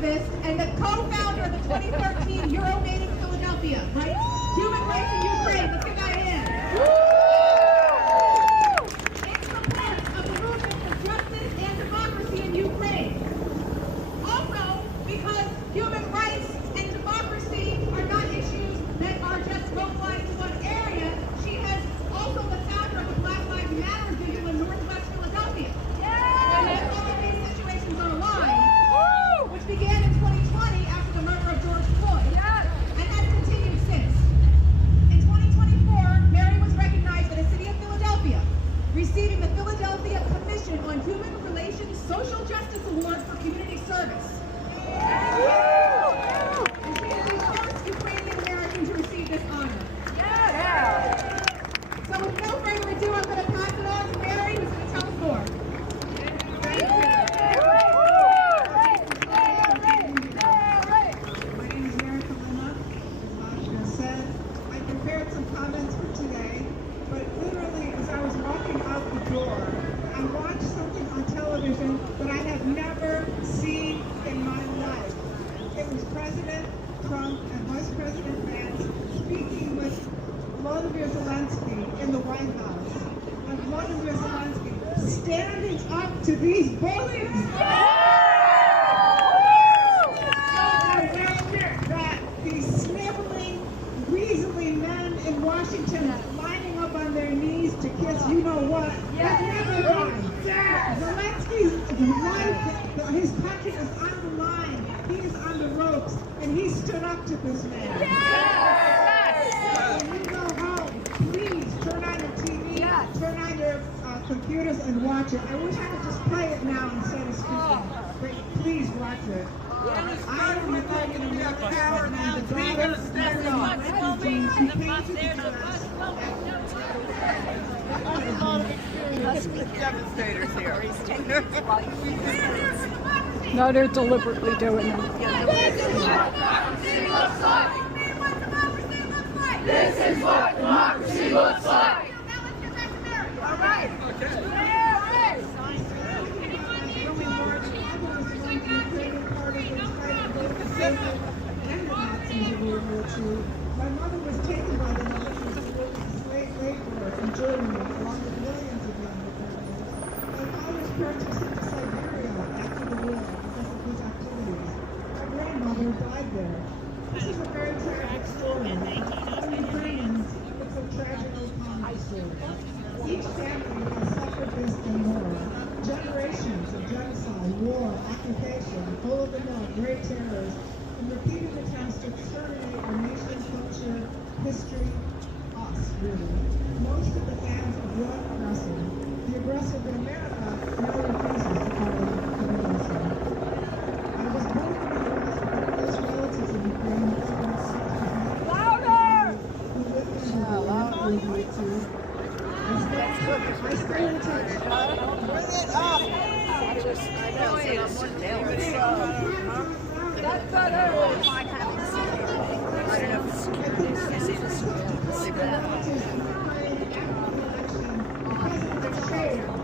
activist and the co-founder of the 2013 Euro Made in Philadelphia, right? Human rights in Ukraine. Let's give that a hand. In support of the movement for justice and democracy in Ukraine. Also, because human rights and democracy are not issues that are just localized to one area, she has also the founder of the Black Lives Matter Vigil in Northwest Philadelphia. And all of these situations are aligned, which began in 2020 after the murder of George Floyd, and has continued since. In 2024, Mary was recognized by the City of Philadelphia, receiving the Philadelphia Commission on Human Relations Social Justice Award for Community Service. And she is the first Ukrainian American to receive this honor. So with no further ado, I'm going to pass it on to Mary, who's going to tell us more. My name is Erica Lima. As Monica said, I prepared some comments for today, but literally as I was walking out the door, I watched something on television that I have never seen in my life. It was President Trump and Vice President Vance speaking with Volodymyr Zelensky in the White House. And Volodymyr Zelensky standing up to these bullies. That these sniveling, weaselly men in Washington lining up on their knees to kiss you know what. That never done. Zelensky's life, his country is on the line. He is on the ropes, and he stood up to this man. When you go home, please turn on your TV, turn on your computers and watch it. I wish I could just play it now instead of speaking, but please watch it. I am an American power now. The daughter of Mary James, who came to the U.S. Devastators here. No, they're deliberately doing it. This is what democracy looks like. All right. My mother was taken by the Nazis as a slave laborer in Germany, along with millions of young Americans. My father's parents were sent to Siberia after the war because of his activities. My grandmother died there. This is a very tragic story. For Ukrainians, it's a tragic story. Each family has suffered this and more. Generations of genocide, war, occupation, Holodomor, great terrors, and repeated attempts to exterminate our nation, culture, history, us, really. Most of the fans of one aggressor. The aggressor in America now refuses to call it an aggressor. I was born in the U.S. with close relatives in Ukraine who spent 6 who lived in the war too. I stay in touch. Bring it up! That's better! I don't know if it's security. Is it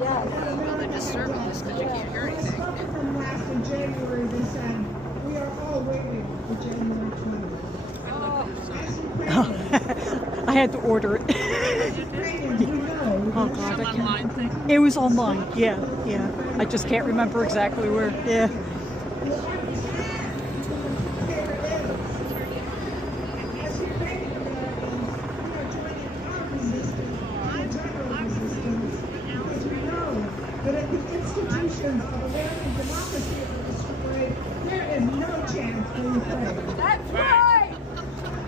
well, they're just circling this because you can't hear anything. From last in January, they said, we are all waiting for January 20th. I had to order it. Oh God, I can't. It was online. Yeah. I just can't remember exactly where. Yeah. That if the institutions of American democracy are destroyed, there is no chance for Ukraine. That's right!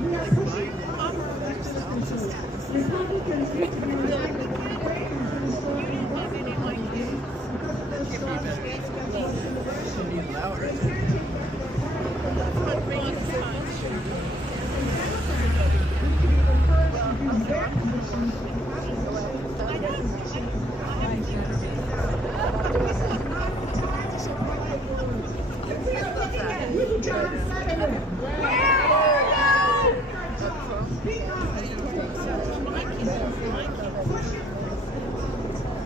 We are pushing for election officials. Republicans need to be reminded that Ukraine has been destroyed because of their strong stance against Russian aggression. They can't take back their power from the public institutions. And Democrats need to be encouraged to use their positions of opposition This is not the time to supply words. If we are looking at you, John Fetterman. Speak up. Push it.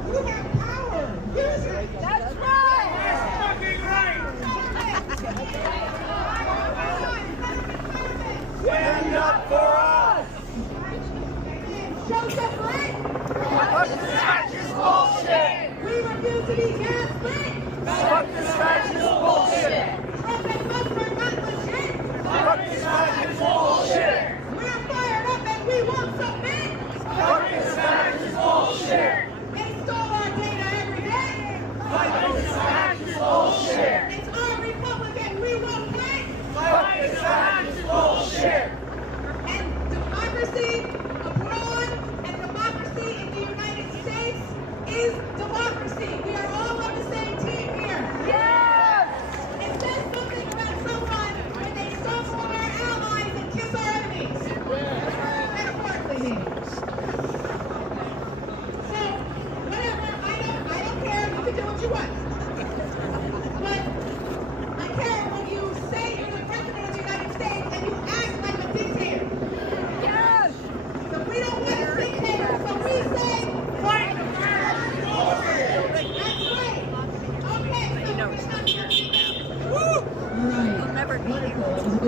You have power. Use it. That's right! That's fucking right!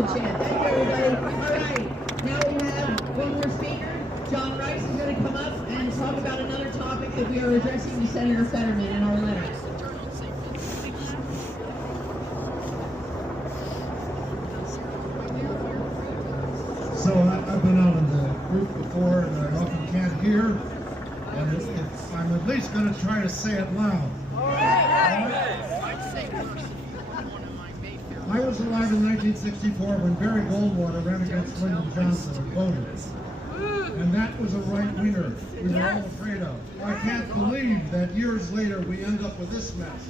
Good chant. Thank you, everybody. All right. Now we have one more speaker. John Rice is going to come up and talk about another topic that we are addressing to Senator Fetterman in our letter. So I've been out in the group before, and I often can't hear, and I'm at least going to try to say it loud. I was alive in 1964 when Barry Goldwater ran against Lyndon Johnson and voted. And that was a right-winger we were all afraid of. I can't believe that years later we end up with this mess.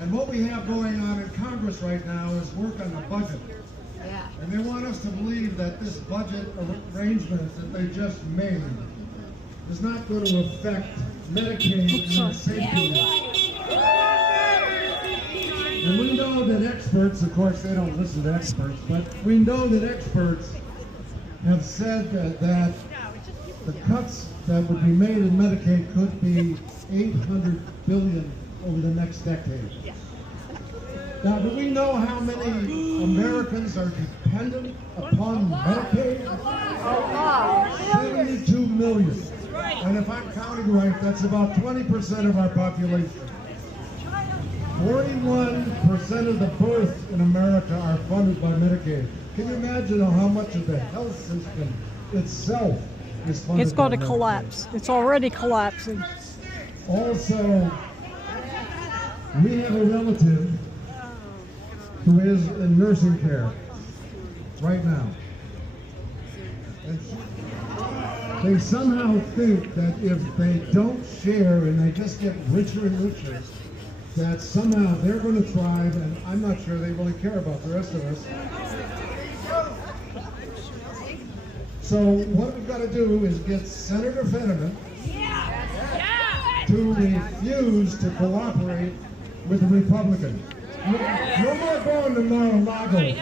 And what we have going on in Congress right now is work on the budget. And they want us to believe that this budget arrangement that they just made is not going to affect Medicaid and safety net. And we know that experts, of course they don't listen to experts, but we know that experts have said that the cuts that would be made in Medicaid could be $800 billion over the next decade. Now, do we know how many Americans are dependent upon Medicaid? 72 million. And if I'm counting right, that's about 20% of our population. 41% of the births in America are funded by Medicaid. Can you imagine how much of the health system itself is funded? It's going to by Medicaid? collapse. It's already collapsing. Also, we have a relative who is in nursing care right now. And they somehow think that if they don't share and they just get richer and richer, that somehow they're going to thrive, and I'm not sure they really care about the rest of us. So what we've got to do is get Senator Fetterman to refuse to cooperate with the Republicans. No more going to Mar-a-Lago, buddy.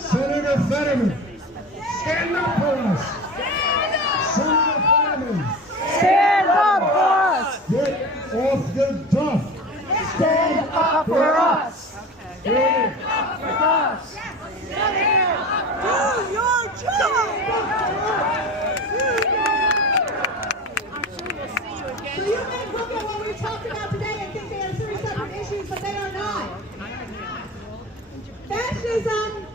Senator Fetterman, stand up for us. Senator Fetterman, Stand up for us! get off the duff. Stand up for us. Stand up for us. Do your job! So you may look at what we talked about today and think they are three separate issues, but they are not. Fascism